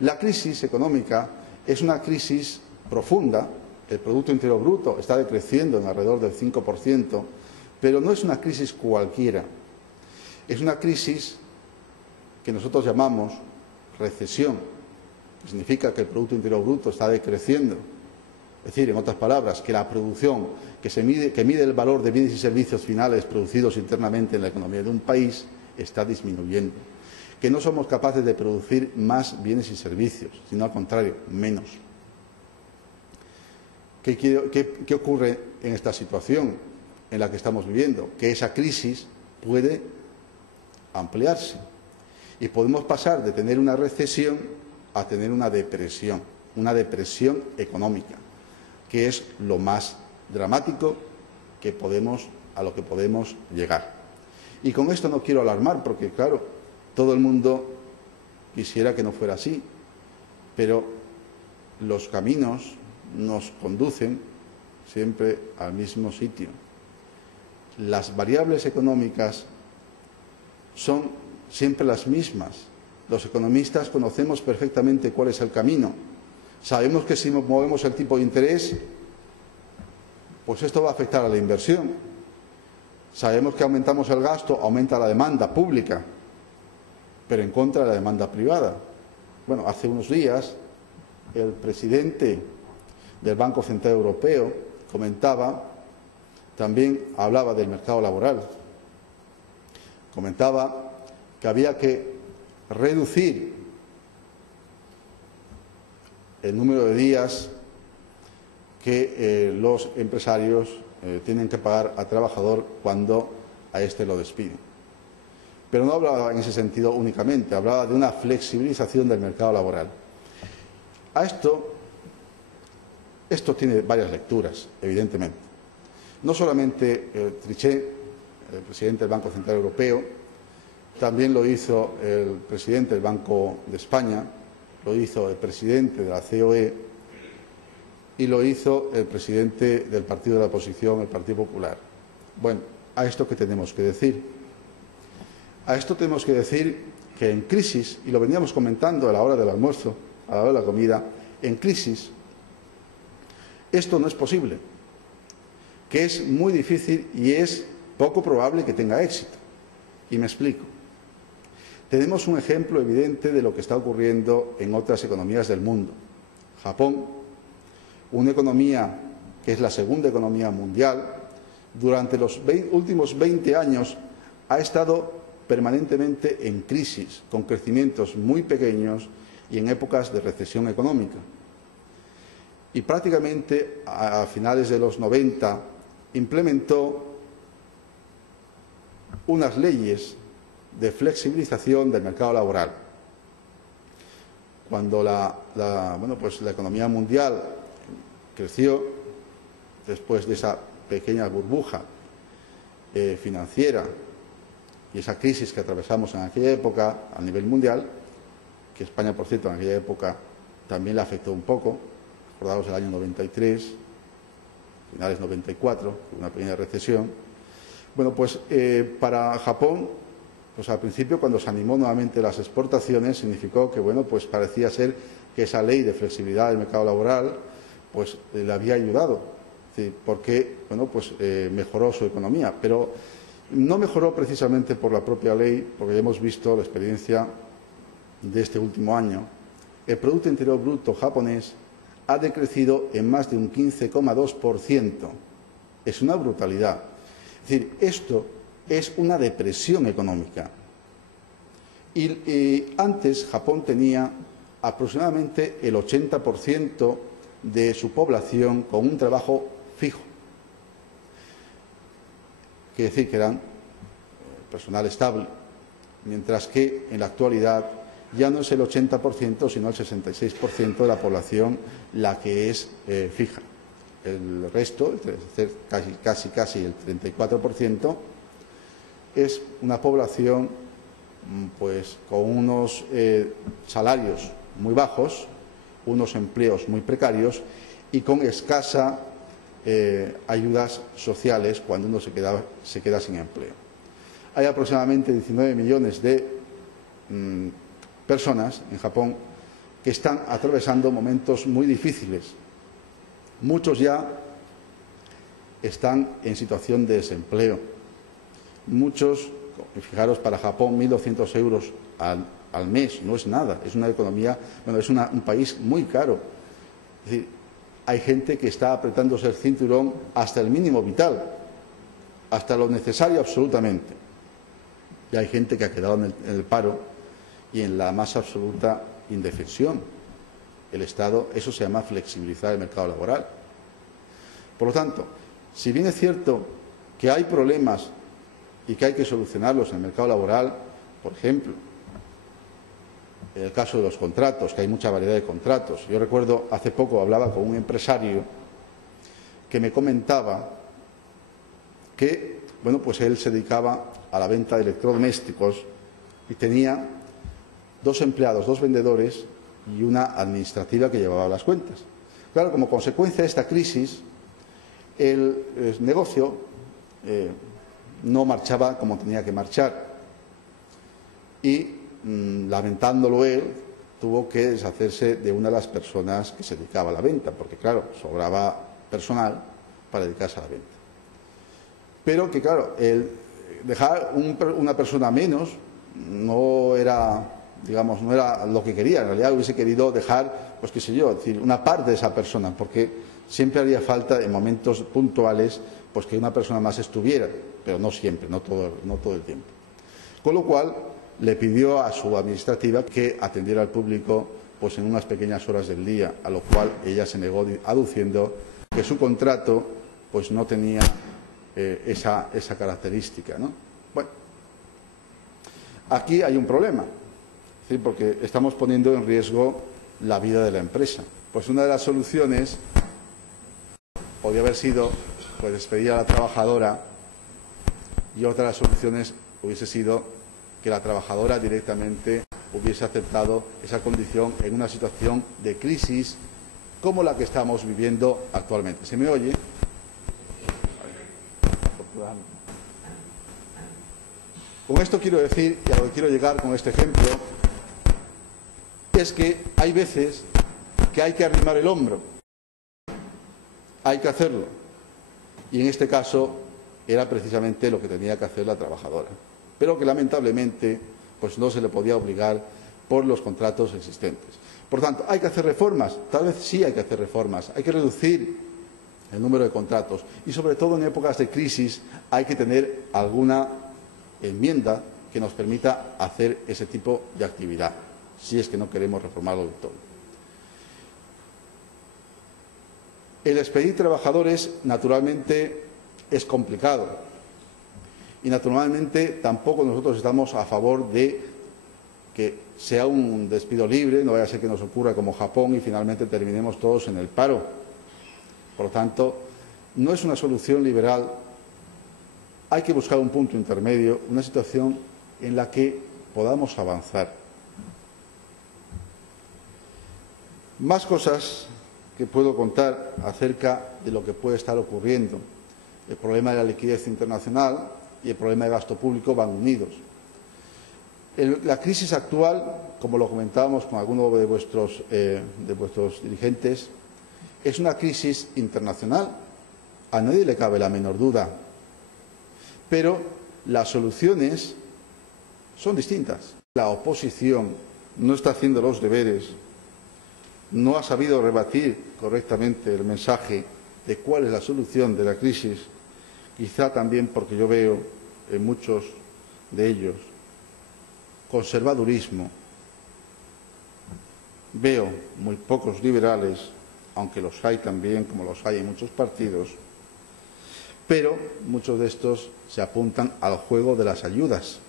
La crisis económica es una crisis profunda. El Producto Interior Bruto está decreciendo en alrededor del 5%, pero no es una crisis cualquiera. Es una crisis que nosotros llamamos recesión, que significa que el Producto Interior Bruto está decreciendo. Es decir, en otras palabras, que la producción que mide el valor de bienes y servicios finales producidos internamente en la economía de un país está disminuyendo. Que no somos capaces de producir más bienes y servicios, sino al contrario, menos. ¿Qué ocurre en esta situación en la que estamos viviendo? Que esa crisis puede ampliarse y podemos pasar de tener una recesión a tener una depresión económica, que es lo más dramático a lo que podemos llegar. Y con esto no quiero alarmar, porque claro, todo el mundo quisiera que no fuera así, pero los caminos nos conducen siempre al mismo sitio. Las variables económicas son siempre las mismas. Los economistas conocemos perfectamente cuál es el camino. Sabemos que si movemos el tipo de interés, pues esto va a afectar a la inversión. Sabemos que aumentamos el gasto, aumenta la demanda pública, pero en contra de la demanda privada. Bueno, hace unos días el presidente del Banco Central Europeo hablaba del mercado laboral. Comentaba que había que reducir el número de días que los empresarios tienen que pagar al trabajador cuando a éste lo despiden. Pero no hablaba en ese sentido únicamente, hablaba de una flexibilización del mercado laboral. Esto tiene varias lecturas, evidentemente. No solamente Trichet, el presidente del Banco Central Europeo, también lo hizo el presidente del Banco de España, lo hizo el presidente de la COE y lo hizo el presidente del partido de la oposición, el Partido Popular. Bueno, ¿a esto qué tenemos que decir? A esto tenemos que decir que en crisis, y lo veníamos comentando a la hora del almuerzo, a la hora de la comida, en crisis esto no es posible, que es muy difícil y es poco probable que tenga éxito. Y me explico. Tenemos un ejemplo evidente de lo que está ocurriendo en otras economías del mundo. Japón, una economía que es la segunda economía mundial, durante los últimos 20 años ha estado permanentemente en crisis, con crecimientos muy pequeños y en épocas de recesión económica. Y prácticamente a finales de los 90 implementó unas leyes de flexibilización del mercado laboral. Cuando la economía mundial creció, después de esa pequeña burbuja financiera y esa crisis que atravesamos en aquella época a nivel mundial, que España, por cierto, en aquella época también le afectó un poco, recordados el año 93, finales 94, una pequeña recesión. Bueno, pues para Japón, pues al principio, cuando se animó nuevamente las exportaciones, significó que, bueno, pues parecía ser que esa ley de flexibilidad del mercado laboral pues le había ayudado, porque, bueno, pues mejoró su economía, pero no mejoró precisamente por la propia ley, porque ya hemos visto la experiencia de este último año. El Producto Interior Bruto japonés ha decrecido en más de un 15,2%. Es una brutalidad. Es decir, esto es una depresión económica. Y antes Japón tenía aproximadamente el 80% de su población con un trabajo fijo. Quiere decir que eran personal estable, mientras que en la actualidad ya no es el 80%, sino el 66% de la población la que es fija. El resto, casi el 34%, es una población pues con unos salarios muy bajos, unos empleos muy precarios y con escasa ayudas sociales cuando uno se queda sin empleo. Hay aproximadamente 19 millones de personas en Japón que están atravesando momentos muy difíciles. Muchos ya están en situación de desempleo. Muchos, fijaros, para Japón 1.200 euros al mes no es nada, es una economía, bueno, es un país muy caro. Es decir, hay gente que está apretándose el cinturón hasta el mínimo vital, hasta lo necesario absolutamente. Y hay gente que ha quedado en el paro y en la más absoluta indefensión. El Estado, eso se llama flexibilizar el mercado laboral. Por lo tanto, si bien es cierto que hay problemas y que hay que solucionarlos en el mercado laboral, por ejemplo, en el caso de los contratos, que hay mucha variedad de contratos. Yo recuerdo, hace poco hablaba con un empresario que me comentaba que, bueno, pues él se dedicaba a la venta de electrodomésticos y tenía 2 empleados, 2 vendedores y una administrativa que llevaba las cuentas. Claro, como consecuencia de esta crisis, el negocio no marchaba como tenía que marchar y, lamentándolo él, tuvo que deshacerse de una de las personas que se dedicaba a la venta, porque claro, sobraba personal para dedicarse a la venta. Pero que claro, el dejar una persona menos no era, digamos, no era lo que quería. En realidad hubiese querido dejar, pues qué sé yo, es decir, una parte de esa persona, porque siempre haría falta en momentos puntuales pues que una persona más estuviera, pero no siempre, no todo el tiempo. Con lo cual le pidió a su administrativa que atendiera al público pues en unas pequeñas horas del día, a lo cual ella se negó aduciendo que su contrato pues no tenía esa característica, ¿no? Bueno, aquí hay un problema, es decir, porque estamos poniendo en riesgo la vida de la empresa. Pues una de las soluciones podría haber sido pues despedir a la trabajadora, y otra de las soluciones hubiese sido que la trabajadora directamente hubiese aceptado esa condición en una situación de crisis como la que estamos viviendo actualmente. ¿Se me oye? Con esto quiero decir, y a lo que quiero llegar con este ejemplo, es que hay veces que hay que arrimar el hombro, hay que hacerlo, y en este caso era precisamente lo que tenía que hacer la trabajadora, pero que lamentablemente pues no se le podía obligar por los contratos existentes. Por tanto, ¿hay que hacer reformas? Tal vez sí hay que hacer reformas, hay que reducir el número de contratos y sobre todo en épocas de crisis hay que tener alguna enmienda que nos permita hacer ese tipo de actividad, si es que no queremos reformarlo del todo. El despedir trabajadores, naturalmente, es complicado y, naturalmente, tampoco nosotros estamos a favor de que sea un despido libre, no vaya a ser que nos ocurra como Japón y finalmente terminemos todos en el paro. Por lo tanto, no es una solución liberal. Hay que buscar un punto intermedio, una situación en la que podamos avanzar. Más cosas que puedo contar acerca de lo que puede estar ocurriendo. El problema de la liquidez internacional y el problema de gasto público van unidos. La crisis actual, como lo comentábamos con algunos de vuestros dirigentes, es una crisis internacional. A nadie le cabe la menor duda. Pero las soluciones son distintas. La oposición no está haciendo los deberes, no ha sabido rebatir correctamente el mensaje de cuál es la solución de la crisis, quizá también porque yo veo en muchos de ellos conservadurismo, veo muy pocos liberales, aunque los hay también, como los hay en muchos partidos, pero muchos de estos se apuntan al juego de las ayudas.